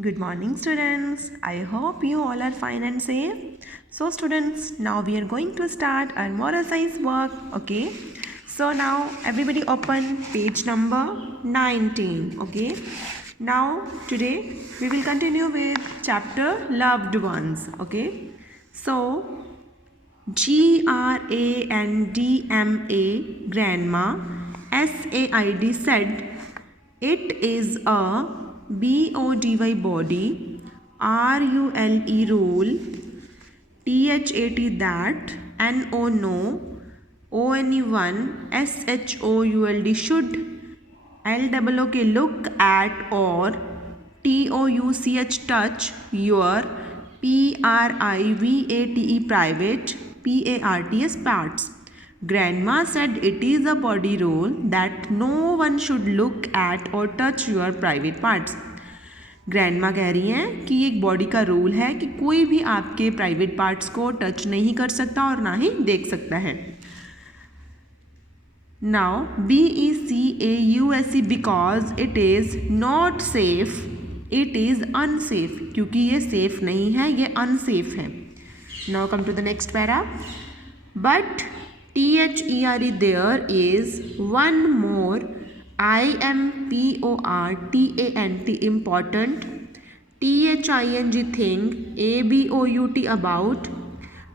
Good morning, students. I hope you all are fine and safe. So, students, now we are going to start our moral science work. Okay. So, now everybody open page number 19. Okay. Now, today we will continue with chapter Loved Ones. Okay. So, GRANDMA, grandma, SAID said, it is a BODY body, RULE rule, THAT that, NO no, ONE1, SHOULD should, LOOK look at, or TOUCH touch, your, PRIVATE private, PARTS parts. Grandma said it is a body rule that no one should look at or touch your private parts. Grandma कह रही हैं कि एक body का rule है कि कोई भी आपके प्राइवेट पार्ट्स को टच नहीं कर सकता और ना ही देख सकता है. Now BECAUSE because it is not safe, it is unsafe, क्योंकि ये सेफ नहीं है, ये अनसेफ है. Now come to the next para. But THERE there is one more IMPORTANT important THING thing ABOUT about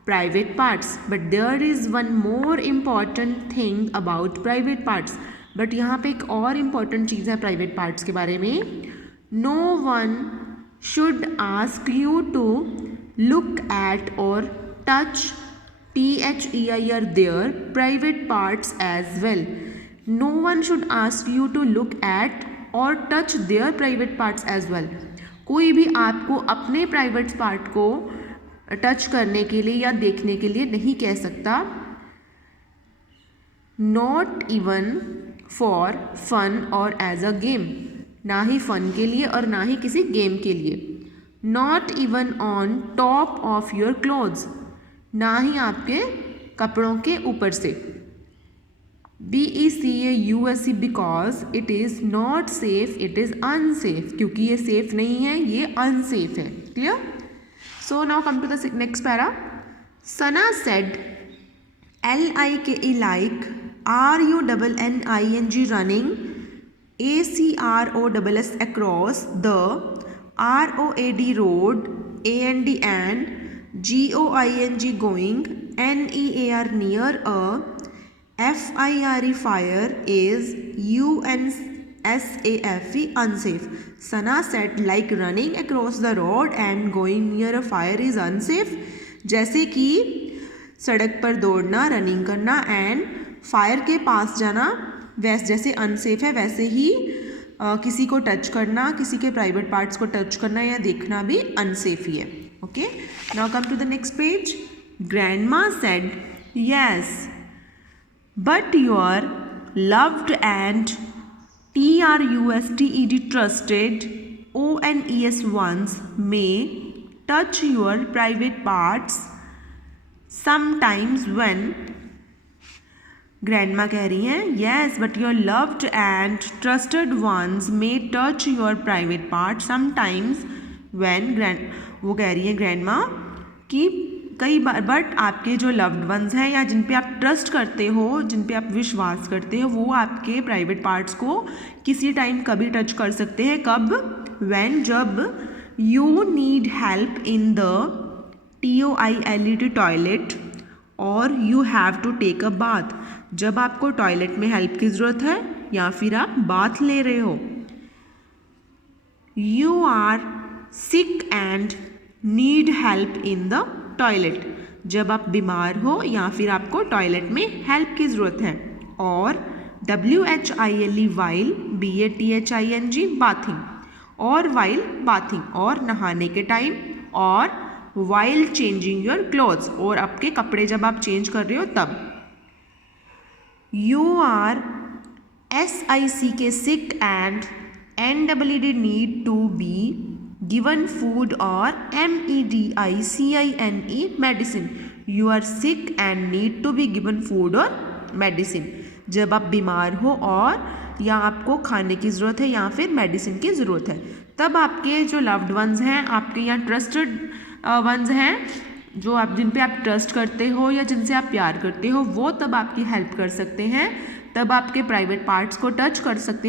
private parts. But there is one more important thing about private parts. But यहाँ पे एक और important चीज़ है private parts के बारे में. No one should ask you to look at or touch THEIR their private parts as well. No one should ask you to look at or touch their private parts as well. कोई भी आपको अपने private part को touch करने के लिए या देखने के लिए नहीं कह सकता. नॉट इवन फॉर फन और एज अ गेम, ना ही फन के लिए और ना ही किसी गेम के लिए. Not even on top of your clothes, ना ही आपके कपड़ों के ऊपर से. BECAUSE because it is not safe, it is unsafe, क्योंकि ये सेफ नहीं है, ये अनसेफ है. Clear? So now come to the next para. Sana said LIKE like, RUNNING running, ACROSS across, the ROAD road, AND GOING going, NEAR near, a FIRE fire, is UNSAFE unsafe. Sana said like running across the road and going near a fire is unsafe. जैसे कि सड़क पर दौड़ना, running करना and fire के पास जाना जैसे unsafe है, वैसे ही किसी को टच करना, किसी के प्राइवेट पार्ट्स को टच करना या देखना भी अनसेफ ही है. Okay, now come to the next page. Grandma said yes, but your loved and TRUSTED trusted ONES ones may touch your private parts sometimes when. Grandma कह रही हैं yes but your loved and trusted ones may touch your private part sometimes when. वो कह रही हैं grandma कि कई बार, but आपके जो लव्ड वंस हैं या जिन पे आप ट्रस्ट करते हो, जिन पे आप विश्वास करते हो, वो आपके प्राइवेट पार्ट्स को किसी टाइम कभी टच कर सकते हैं. कब? व्हेन, जब you need help in the TOILET toilet और you have to take a bath, जब आपको टॉयलेट में हेल्प की ज़रूरत है या फिर आप बाथ ले रहे हो. You are sick and need help in the toilet, जब आप बीमार हो या फिर आपको टॉयलेट में हेल्प की ज़रूरत है. और WHILE वाइल, BATHING बाथिंग, और वाइल बाथिंग और नहाने के टाइम, और वाइल चेंजिंग योर क्लोथ्स और आपके कपड़े जब आप चेंज कर रहे हो तब. You are SICK sick and NEED need to be given food or MEDICINE medicine. You are sick and need to be given food or medicine. जब आप बीमार हो और या आपको खाने की ज़रूरत है या फिर मेडिसिन की ज़रूरत है तब आपके जो लव्ड वंस हैं, आपके यहाँ ट्रस्टेड वंस हैं, जो आप जिन पे आप ट्रस्ट करते हो या जिनसे आप प्यार करते हो, वो तब आपकी हेल्प कर सकते हैं, तब आपके प्राइवेट पार्ट्स को टच कर सकते हैं।